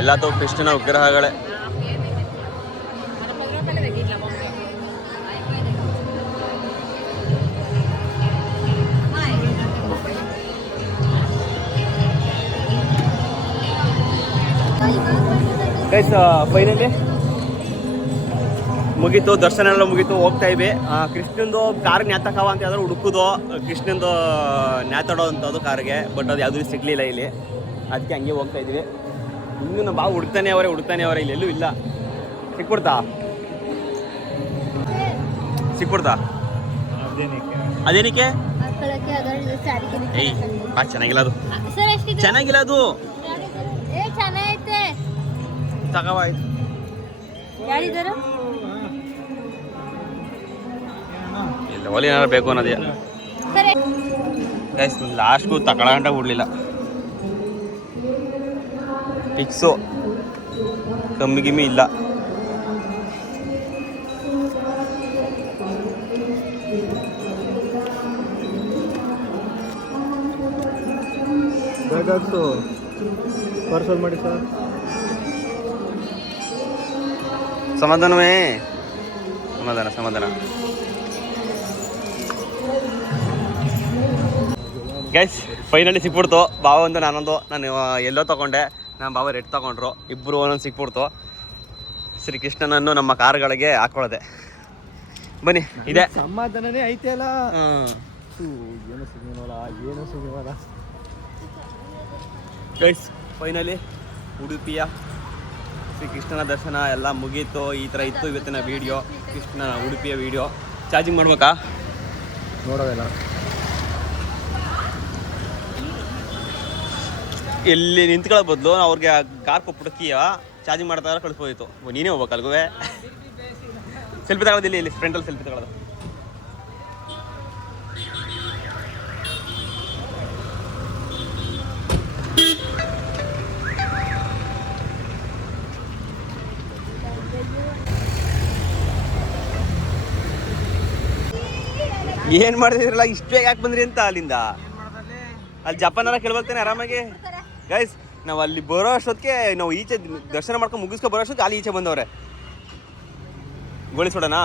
ಎಲ್ಲ ತೋ ಕೃಷ್ಣನ ವಿಗ್ರಹಗಳೇ. ಗೈಸ್ ಫೈನಲಿ ಮುಗೀತು, ದರ್ಶನ ಎಲ್ಲ ಮುಗೀತು. ಹೋಗ್ತಾ ಇವಿ. ಕೃಷ್ಣಂದು ಕಾರ್ ನ್ಯಾತಕವ ಅಂತ ಯಾವ್ದಾದ್ರು ಹುಡುಕುದು, ಕೃಷ್ಣಂದು ನ್ಯಾತಾಡೋ ಅಂಥದ್ದು ಕಾರ್ಗೆ. ಬಟ್ ಅದು ಯಾವುದೂ ಸಿಗಲಿಲ್ಲ ಇಲ್ಲಿ, ಅದಕ್ಕೆ ಹಂಗೆ ಹೋಗ್ತಾ ಇದ್ವಿ. ಇನ್ನೂ ನಮ್ಮ ಬಾವು ಹುಡುಕ್ತಾನೆ ಅವರೇ, ಇಲ್ಲೆಲ್ಲೂ ಇಲ್ಲ. ಸಿಕ್ಬಿಡ್ತಾ ಅದೇನಕ್ಕೆ? ಏಯ್ ಚೆನ್ನಾಗಿಲ್ಲ ಅದು, ಚೆನ್ನಾಗಿಲ್ಲ ಅದು. ತಗವಾಯ್ತು ಇಲ್ಲ, ಒಲಿ ಏನಾರು ಬೇಕು ಅನ್ನೋದೇ. ಲಾಸ್ಟ್ಗೂ ತಗೊಳಂಟ ಬಿಡ್ಲಿಲ್ಲ. ಫಿಕ್ಸು, ಕಮ್ಮಿ ಗಿಮ್ಮಿ ಇಲ್ಲ. ಬೇಗಾಗ್ತು ಪಾರ್ಸಲ್ ಮಾಡಿ ಸರ್. ಸಮಾಧಾನವೇ ಸಮಾಧಾನ ಗೈಸ್ ಫೈನಲಿ ಸಿಕ್ಬಿಡ್ತು. ಬಾವ ಒಂದು ನಾನೊಂದು, ನಾನು ಎಲ್ಲೋ ತಗೊಂಡೆ, ನಮ್ಮ ಬಾವ ರೆಡ್ ತಗೊಂಡ್ರು, ಇಬ್ಬರು ಒಂದೊಂದು ಸಿಕ್ಬಿಡ್ತು. ಶ್ರೀಕೃಷ್ಣನನ್ನು ನಮ್ಮ ಕಾರ್ಗಳಿಗೆ ಹಾಕೊಳ್ಳೋದೆ. ಬನ್ನಿ ಇದೆ ಸಮಾಧಾನನೇ ಐತೆ ಅಲ್ಲ. ಹ್ಞೂ ಏನು ಸಿಗೋಲ್ಲ ಗೈಸ್ ಫೈನಲಿ ಉಡುಪಿಯ ಶ್ರೀಕೃಷ್ಣನ ದರ್ಶನ ಎಲ್ಲ ಮುಗೀತು. ಈ ಥರ ಇತ್ತು ಇವತ್ತಿನ ವೀಡಿಯೋ, ಕೃಷ್ಣನ ಉಡುಪಿಯ ವೀಡಿಯೋ. ಚಾರ್ಜಿಂಗ್ ಮಾಡ್ಬೇಕಾ? ನೋಡೋದಿಲ್ಲ. ಎಲ್ಲಿ ನಿಂತ್ಕೊಳ್ಳೋ ಬದಲು ಅವ್ರಿಗೆ ಕಾರ್ ಕೊಟ್ಬಿಟ್ಟು ಕೀಯ ಚಾರ್ಜಿಂಗ್ ಮಾಡ್ತಾ ಕಳಿಸ್ಬೋದಿತ್ತು. ನೀನೇ ಹೋಗ್ಬೇಕು ಅಲ್ಗುವೆ. ಸೆಲ್ಫಿ ತಗೊಳ್ಳೋದಿಲ್ಲ, ಇಲ್ಲಿ ಫ್ರಂಟಲ್ಲಿ ಸೆಲ್ಫಿ ತಗೊಳ್ಳೋದು. ಏನ್ ಮಾಡಿದ್ರಲ್ಲ, ಇಷ್ಟು ಬೇಗ ಯಾಕೆ ಬಂದ್ರಿ ಅಂತ ಅಲ್ಲಿಂದ? ಅಲ್ಲಿ ಜಪಾನಲ್ಲ ಕೇಳ್ಬೋಗ್ತಾನೆ ಆರಾಮಾಗಿ. ಗೈಸ್ ನಾವು ಅಲ್ಲಿ ಬರೋ ಅಷ್ಟೊತ್ತಿಗೆ ನಾವು ಈಚೆ ದರ್ಶನ ಮಾಡ್ಕೊಂಡು ಮುಗಿಸ್ಕೊ ಬರೋ ಅಷ್ಟೊತ್ತಿಗೆ ಅಲ್ಲಿ ಈಚೆ ಬಂದವ್ರೆ. ಗೋಳಿಸೋಡನಾ?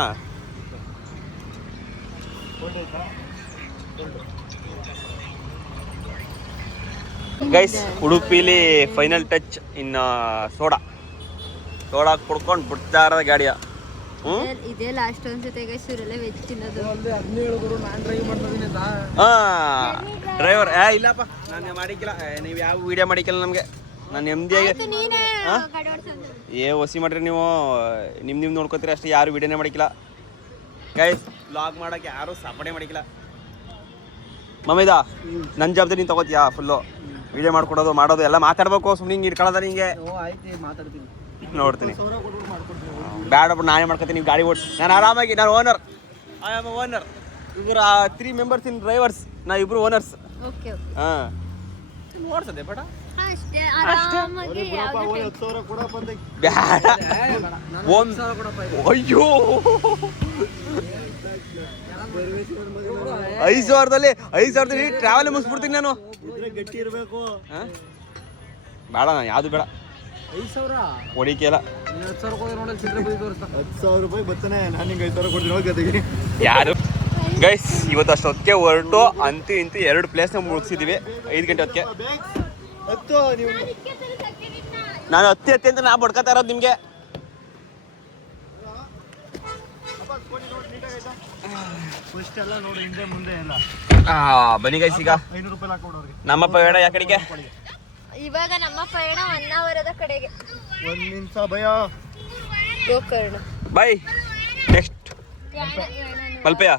ಗೈಸ್ ಉಡುಪಿಲಿ ಫೈನಲ್ ಟಚ್ ಇನ್ನು ಸೋಡಾ ಕುಡ್ಕೊಂಡು ಬಿಡ್ತಾ ಇರೋದು ಗಾಡಿಯ. ಇದೇ ಲಾಸ್ಟ್ ಅನ್ಸುತ್ತೆ ಗೈಸ್ ಇವರೆಲ್ಲ ವೆಜ್ ತಿನ್ನೋದು. ನಾನು ಡ್ರೈವ್ ಮಾಡ್ತೀನಿ ಅಂತ. ಡ್ರೈವರ್ ಇಲ್ಲಪ್ಪ, ನಾನು ಮಾಡಿಕ್ಕಿಲ್ಲ. ನೀವು ಯಾವ ವಿಡಿಯೋ ಮಾಡಿಕ್ಕಿಲ್ಲ ನಮಗೆ. ನಾನು ನೆಮ್ಮದಿಯಾಗಿ ಹೊಸಿ ಮಾಡ್ರಿ ನೀವು. ನಿಮ್ಮ ನೋಡ್ಕೊತೀರಿ ಅಷ್ಟೇ, ಯಾರು ವಿಡಿಯೋನೇ ಮಾಡಿಕ್ಕಿಲ್ಲ ಗೈಸ್. ವ್ಲಾಗ್ ಮಾಡೋಕ್ಕೆ ಯಾರು ಸಪೋರ್ಟೇ ಮಾಡಿಕ್ಕಿಲ್ಲ. ಮಮ್ಮಿದಾ ನನ್ನ ಜವಾಬ್ದಾರಿ ನೀನು ತಗೋತೀಯಾ ಫುಲ್ಲು? ವಿಡಿಯೋ ಮಾಡ್ಕೊಡೋದು ಮಾಡೋದು ಎಲ್ಲ ಮಾತಾಡ್ಬೇಕು. ಸುಮ್ಮನೆ ಹಿಂಗೆ ಇಟ್ಕೊಳ್ಳೋದ ನಿಂಗೆ? ಮಾತಾಡ್ತೀನಿ, ನೋಡ್ತೀನಿ. ಬ್ಯಾಡ ಬಿಡು, ನಾನೇ ಮಾಡ್ಕೊತೀನಿ. ನೀವು ಗಾಡಿ ಓಡಿಸಿ, ನಾನು ಆರಾಮಾಗಿ. ನಾನು ಓನರ್, ಐ ಆಮ್ ಓನರ್. ಇಬ್ಬರು 3 ಮೆಂಬರ್ಸ್ ಇನ್ ಡ್ರೈವರ್ಸ್, ನಾವು ಇಬ್ಬರು ಓನರ್ಸ್. ಹಾಂ ಓಡಿಸದೆ ಬೇಡ ಅಷ್ಟೇ ಆರಾಮಾಗಿ ಯಾವ್ದು 10,000 ಕೊಡಪ್ಪ ಅಂತ. ಬ್ಯಾಡ. ಅಯ್ಯೋ 5,000ದಲ್ಲಿ ಟ್ರಾವೆಲ್ ಮುಗಿಸ್ಬಿಡ್ತೀನಿ ನಾನು. ಗಟ್ಟಿ ಇರಬೇಕು. ಬೇಡ, ನಾನು ಯಾವುದು ಬೇಡ. 5,000 ಹೊಡಿಕೆ ಇಲ್ಲ. 10,000 ನೋಡಲ್ ಚಿಲ್ಲರೆ ಬೈ ತೋರಿಸ್ತಾ. 10,000 ರೂಪಾಯಿ ಬರ್ತಾನೆ. ನಾನು ನಿಂಗೆ 5,000 ಕೊಡ್ತೀನಿ ಹೋಗಿ ಗದಗಿಗೆ. ಯಾರು ಗೈಸ್ ಇವತ್ತು ಅಷ್ಟೊತ್ತಿಗೆ ಹೊರಟು ಅಂತೂ ಇಂತೂ 2 ಪ್ಲೇಸ್ನ ಮುಗಿಸಿದ್ದೀವಿ. 5 ಗಂಟೆ ಹೊತ್ತಿಗೆ. ನಾನು ಹತ್ತಿ ಅಂತ ನಾ ಬಡ್ಕೊತಾ ಇರೋದು ನಿಮಗೆ. ಎಲ್ಲ ನೋಡಿ, ಹಿಂದೆ ಮುಂದೆ ಎಲ್ಲ. ಬನ್ನಿ ಗೈಸ್, ಈಗ 500 ರೂಪಾಯಿ ಹಾಕೊಡೋರಿಗೆ. ನಮ್ಮಪ್ಪ ಬೇಡ ಯಾ ಕಡೆಗೆ. ಇವಾಗ ನಮ್ಮ ಪಯಣ ಹೊನ್ನಾವರದ ಕಡೆಗೆ. 1 ನಿಮಿಷ ಭಯ. ಗೋಕರ್ಣ ಬಾಯ್. ನೆಕ್ಸ್ಟ್ ಮಲ್ಪೆಯ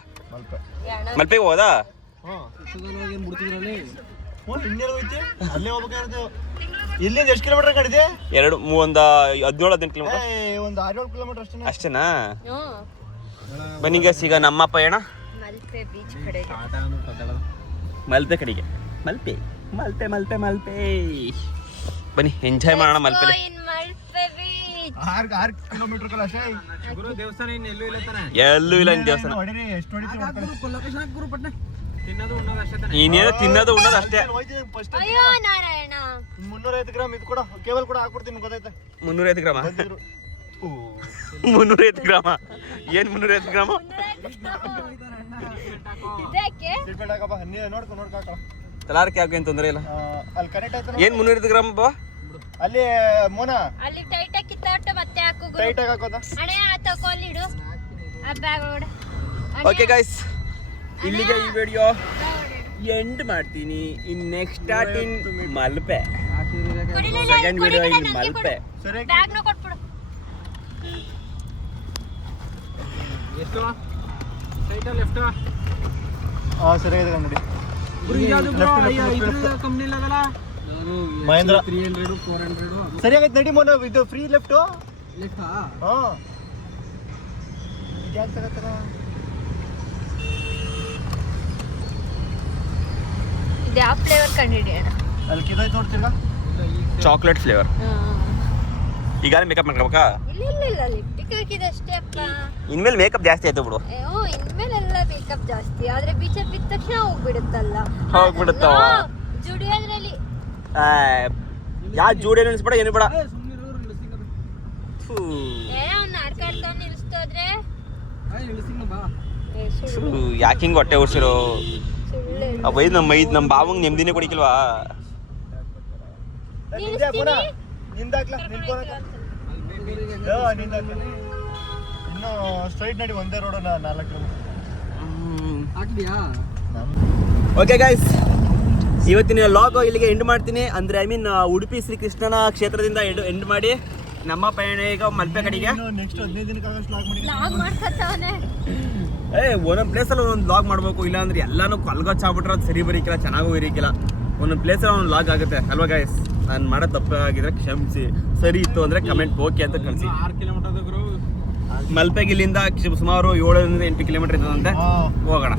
ಮಲ್ಪೆಗೆ ಹೋದಾ? ಏನು ಬಿಡ್ತಿದ್ರಲ್ಲಿ ಇನ್ನೇನು ಹೋಯ್ತಿ? ಅಲ್ಲೇ ಹೋಗ್ಬೇಕಾದ್ರೆ ಇಲ್ಲಿಂದ ಎಷ್ಟು ಕಿಲೋಮೀಟರ್ ಕಡಿದೆ? 17-18 ಕಿಲೋಮೀಟರ್. ಒಂದು 6-7 ಕಿಲೋಮೀಟರ್ ಅಷ್ಟೇ. ಅಷ್ಟೇನಾ? ಬನ್ನಿ ಗೈಸ್, ಈಗ ನಮ್ಮ ಪಯಣ ಮಲ್ಪೆ ಬೀಚ್ ಕಡೆಗೆ. ಮಲ್ಪೆ ಕಡೆಗೆ. ಮಲ್ಪೆ ಮಲ್ಪೆ ಮಲ್ಪೆ ಮಲ್ಪೆ ಬನ್ನಿ ಎಂಜಾಯ್ ಮಾಡೋಣ. ಮಲ್ಪೆಲಿ ಮಲ್ಪೆ ಬೀಚ್ 6 ಕಿಲೋಮೀಟರ್ ಅಷ್ಟೇ. ಗುರು ದೇವಸ್ಥಾನ ಇನ್ನೆಲ್ಲೂ ಇಲ್ಲ ತಾನೆ? ಎಲ್ಲೂ ಇಲ್ಲ ಇನ್ ದೇವಸ್ಥಾನ. ಹೊಡಿರಿ, ಎಷ್ಟು ಹೊಡಿತೀರಿ? ಲೊಕೇಶನ್ ಹಾಕಿ ಗುರು ಪಟ್ನೆ. ತಿನ್ನೋದು ಉಣ್ಣೋದು ಅಷ್ಟೇ ತಾನೆ? ಇನ್ನೇನು ತಿನ್ನೋದು ಉಣ್ಣೋದು ಅಷ್ಟೇ. ಅಯ್ಯೋ ನಾರಾಯಣ 350 ಗ್ರಾಮ್ ಇದು ಕೂಡ ಕೇವಲ ಕೂಡ ಹಾಕ್ಬಿಡ್ತೀನಿ, ಗೊತ್ತಾಯ್ತಾ? 350 ಗ್ರಾಮ. ಬಂದಿದ್ರು. 350 ಗ್ರಾಮ ಏನ್ 350 ಗ್ರಾಮ? ಇದಕ್ಕೆ ಸೀಟ್ ಹಾಕಪ್ಪ, ನೀವು ನೋಡ್ಕೊ. ತಲಾರ್ಕೆ ಯಾಕೆ ಏನು ತೊಂದರೆ ಇಲ್ಲ. ಅಲ್ಲಿ ಕರೆಕ್ಟ್ ಆಯ್ತು. ಏನ್ 350 ಗ್ರಾಮ ಬಾ? ಅಲ್ಲಿ ಮೋನ ಅಲ್ಲಿ ಟೈಟ್ ಆಗಿ ಕಿತ್ತಾಟ ಮತ್ತೆ ಹಾಕು ಗುರು. ಟೈಟ್ ಆಗಿ ಹಾಕೋದ. ಅಣೆ ಆ ತಕೊಳ್ಳಿ ಇಡು ಆ ಬ್ಯಾಗ್ ಒಳಗಡೆ. ಓಕೆ ಗೈಸ್, ಇಲ್ಲಿಗೆ ಈ ವಿಡಿಯೋ ಎಂಡ್ ಮಾಡ್ತೀನಿ. ಇನ್ next start in Malpe. Second video in Malpe. ಸರಿ, ಬ್ಯಾಗ್ ನ ಕೊಟ್ಬಿಡು. ಎಷ್ಟು ರೈಟ್ ಲೆಫ್ಟ್? ಸರಿ ಇದೆ ನೋಡಿ. ಕಂಪ್ನಿ ಇಲ್ಲದಲ್ಲ ಮಹೇಂದ್ರ 300 400 ಸರಿ ಆಗೈತೆ ನಡಿ ಮೋನ. ಇದು ಫ್ರೀ ಲೆಫ್ಟ್. ಲೆಫ್ಟಾ? ಹಾ, ಯಾಕೆ ತಗತ್ತಾರ? ಇದು ಯಾವ ಫ್ಲೇವರ್ ಕಂಡಿಡಿಯೋಣ? ಅಲ್ಲಿ ಕಿದಾಯ್ತು ನೋಡ್ತೀರ. Chocolate flavour. ಈಗ ಮೇಕಪ್ ಮಾಡ್ಕೋಬೇಕಾ? ಇಲ್ಲ ಲಿಪ್ಟಿಕ್ ಹಾಕಿದೆ ಅಷ್ಟೇ ಅಪ್ಪ. ಇನ್ಮೇಲೆ ಮೇಕಪ್ ಜಾಸ್ತಿ ಆಯ್ತು ಬಿಡು. ಇನ್ಮೇಲೆಲ್ಲ ಮೇಕಪ್ ಜಾಸ್ತಿ ಆದ್ರೆ ಬೀಚಲ್ಲಿ ಬಿದ್ದ ತಕ್ಷಣ ಹೋಗ್ಬಿಡುತ್ತಲ್ಲ. ಹೋಗ್ಬಿಡುತ್ತ. ಜುಡಿಯೋದ್ರಲ್ಲಿ ಯಾ ಜೋಡಿ ನಿಲ್ಸ್ಬೇಡ ಏನು ಬೇಡ. ಸುಮ್ಮನೆ ಇಳಿಸ್ತೀನಿ ಥೂ. ಅವ್ನ ಆಡ್ಕಾಡ್ತಾವ್ ನಿಲ್ಸ್ತೋದ್ರೆ ಇಳಿಸ್ತೀನಿ ಬಾ. ಥೂ, ಯಾಕೆ ಹಿಂಗೆ ಹೊಟ್ಟೆ ಉರ್ಸಿರೋ ಸುಳ್ಳು ಅಬ್ಬೈ ನಮ್ಮ ಬಾವಂಗೆ ನೆಮ್ಮದಿನೇ ಕೊಡಿಕಿಲ್ವಾ? ನಿಂದಾಕ್ಲ ನಿಂತ್ಕೊಳಕ ಇನ್ನು ಸ್ಟ್ರೈಟ್ ನಡಿ ಒಂದೇ ರೋಡ್ 4 ಕಿಲೋಮೀಟರ್. ಹಾಕಿದ್ಯಾ? ಓಕೆ ಗೈಸ್, ಇವತ್ತಿನ ಲಾಗ್ ಇಲ್ಲಿಗೆ ಎಂಡ್ ಮಾಡ್ತೀನಿ. ಅಂದರೆ ಐ ಮೀನ್ ಉಡುಪಿ ಶ್ರೀಕೃಷ್ಣನ ಕ್ಷೇತ್ರದಿಂದ ಎಂಡ್ ಮಾಡಿ ನಮ್ಮ ಪಯಣ ಈಗ ಮಲ್ಪೆ ಕಡೆಗೆ. ನೆಕ್ಸ್ಟ್ 15 ದಿನಕ್ಕಾಗಷ್ಟು ಲಾಗ್ ಮಾಡಿ ಲಾಗ್ ಮಾಡ್ಕೊತಾವನೆ. ಒಂದೊಂದು ಪ್ಲೇಸಲ್ಲಿ ಒಂದೊಂದು ಲಾಗ್ ಮಾಡಬೇಕು, ಇಲ್ಲಾಂದ್ರೆ ಎಲ್ಲಾನು ಕಲ್ಗೊಚ್ಚಾಗ್ಬಿಟ್ರೆ ಅದು ಸರಿ ಬರೀಕಿಲ್ಲ, ಚೆನ್ನಾಗೂ ಇರಿಕಿಲ್ಲ. ಒಂದೊಂದು ಪ್ಲೇಸಲ್ಲಿ ಒಂದು ಲಾಗ್ ಆಗುತ್ತೆ ಅಲ್ವಾ ಗೈಸ್? ನಾನು ಮಾಡೋ ತಪ್ಪಾಗಿದ್ರೆ ಕ್ಷಮಿಸಿ, ಸರಿ ಇತ್ತು ಅಂದರೆ ಕಮೆಂಟ್ ಓಕೆ ಅಂತ ಕಳಿಸಿ. 6 ಕಿಲೋಮೀಟರ್ ಮಲ್ಪೆಗೆ ಇಲ್ಲಿಂದ ಸುಮಾರು 7 ರಿಂದ 8 ಕಿಲೋಮೀಟರ್ ಇರ್ತದಂತೆ. ಹೋಗೋಣ.